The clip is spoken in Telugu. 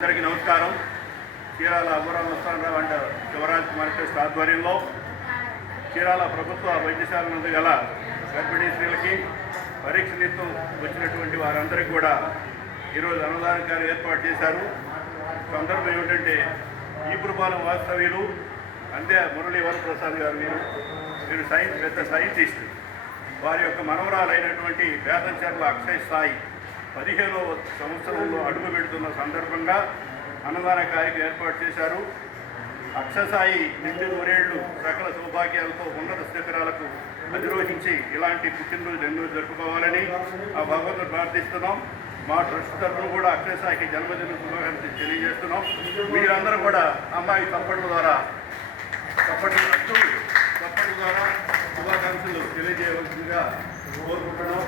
అందరికీ నమస్కారం. చీరాల అమరావతి అండ్ శివరాజ్ కుమార్ ట్రస్ట్ ఆధ్వర్యంలో చీరాల ప్రభుత్వ వైద్యశాల నందు గల గర్భిణీ స్త్రీలకి పరీక్ష నిమిత్తం వచ్చినటువంటి వారందరికీ కూడా ఈరోజు అన్నదాన కార్యం ఏర్పాటు చేశారు. సందర్భం ఏమిటంటే ఈపురపాలెం వాస్తవ్యులు అందే మురళీ వరప్రసాద్ గారు వీరు పెద్ద సైంటిస్ట్. వారి యొక్క మనవరాలైనటువంటి బేతంచెర్ల అక్షయ్ సాయి 15వ సంవత్సరంలో అడుగు పెడుతున్న సందర్భంగా అన్నదాన కార్యక్రమం ఏర్పాటు చేశారు. అక్షసాయి నిండు నూరేళ్లు సకల సౌభాగ్యాలతో ఉన్నత శిఖరాలకు అధిరోహించి ఇలాంటి పుట్టినరోజు ఎన్నో జరుపుకోవాలని ఆ భగవంతుడు ప్రార్థిస్తున్నాం. మా ట్రస్ట్ తరఫున కూడా అక్షసాయికి జన్మదిన శుభాకాంక్షలు తెలియజేస్తున్నాం. మీరందరూ కూడా అమ్మాయి తప్పట్ల ద్వారా శుభాకాంక్షలు తెలియజేయవలసిందిగా కోరుకుంటున్నాం.